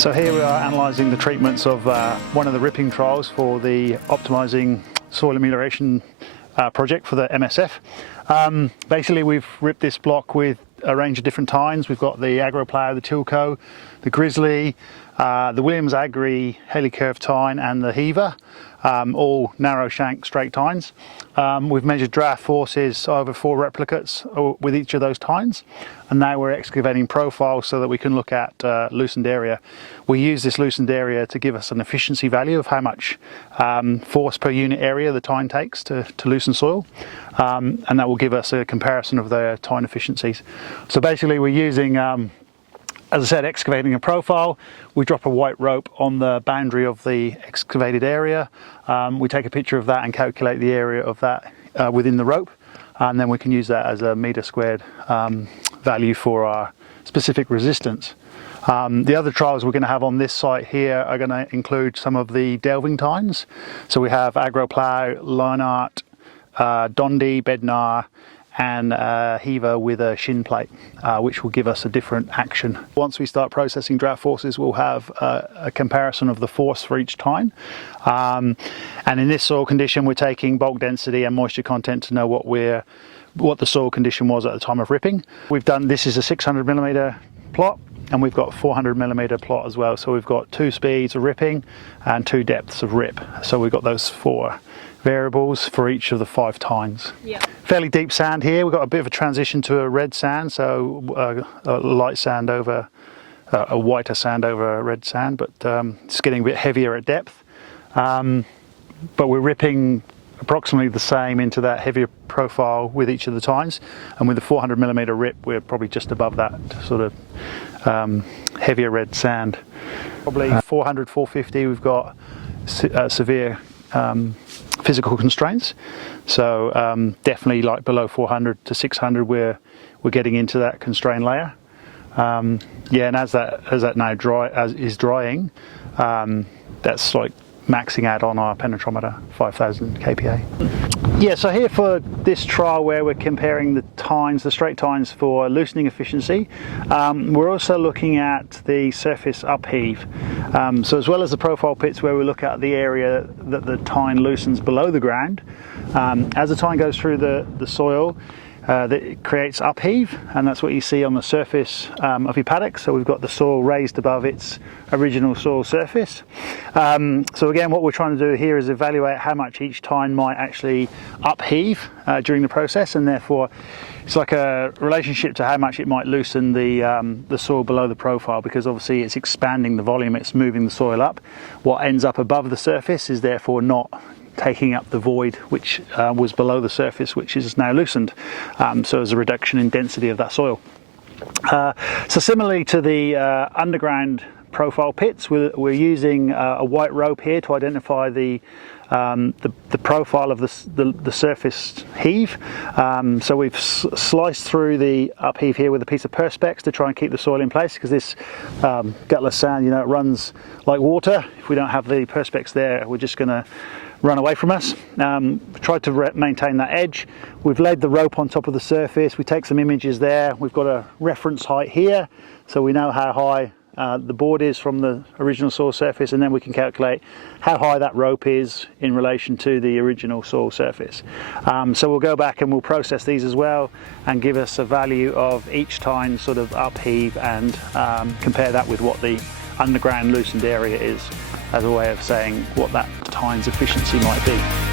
So here we are analysing the treatments of one of the ripping trials for the Optimising Soil Amelioration project for the MSF. Basically we've ripped this block with a range of different tines. We've got the AgroPlow, the Tilco, the Grizzly, the Williams-Agri Curve tine and the He-Va, all narrow shank straight tines. We've measured draft forces over 4 replicates with each of those tines, and now we're excavating profiles so that we can look at loosened area. We use this loosened area to give us an efficiency value of how much force per unit area the tine takes to loosen soil, and that will give us a comparison of the tine efficiencies. So basically we're using, as I said, excavating a profile. We drop a white rope on the boundary of the excavated area. We take a picture of that and calculate the area of that within the rope, and then we can use that as a metre squared value for our specific resistance. The other trials we're going to have on this site here are going to include some of the delving tines. So we have AgroPlow, Lineart, Dondi, Bednar, and He-Va with a shin plate, which will give us a different action. Once we start processing draft forces, we'll have a comparison of the force for each tine. And in this soil condition, we're taking bulk density and moisture content to know what the soil condition was at the time of ripping. We've done, this is a 600mm plot, and we've got a 400mm plot as well. So we've got 2 speeds of ripping and 2 depths of rip. So we've got those 4 variables for each of the 5 tines. Yeah. Fairly deep sand here. We've got a bit of a transition to a red sand, so a light sand over a whiter sand over a red sand, but it's getting a bit heavier at depth. But we're ripping approximately the same into that heavier profile with each of the tines, and with the 400mm rip we're probably just above that sort of heavier red sand. Probably 400, 450 we've got severe physical constraints, so definitely like below 400 to 600 we're getting into that constrained layer. Yeah, and as that now is drying, that's like maxing out on our penetrometer, 5000 kPa. Yeah, so here for this trial where we're comparing the tines, the straight tines for loosening efficiency, we're also looking at the surface upheave. So as well as the profile pits where we look at the area that the tine loosens below the ground, as the tine goes through the soil, that creates upheave, and that's what you see on the surface of your paddock. So we've got the soil raised above its original soil surface. So again, what we're trying to do here is evaluate how much each tine might actually upheave during the process, and therefore it's like a relationship to how much it might loosen the soil below the profile, because obviously it's expanding the volume, it's moving the soil up. What ends up above the surface is therefore not taking up the void which was below the surface, which is now loosened. So there's a reduction in density of that soil. So similarly to the underground profile pits, we're using a white rope here to identify the profile of the surface heave. So we've sliced through the upheave here with a piece of perspex to try and keep the soil in place, because this gutless sand, you know, it runs like water. If we don't have the perspex there, we're just going to run away from us. Tried to maintain that edge. We've laid the rope on top of the surface. We take some images there. We've got a reference height here, so we know how high the board is from the original soil surface, and then we can calculate how high that rope is in relation to the original soil surface. So we'll go back and we'll process these as well and give us a value of each tine sort of upheave, and compare that with what the underground loosened area is, as a way of saying what that tine's efficiency might be.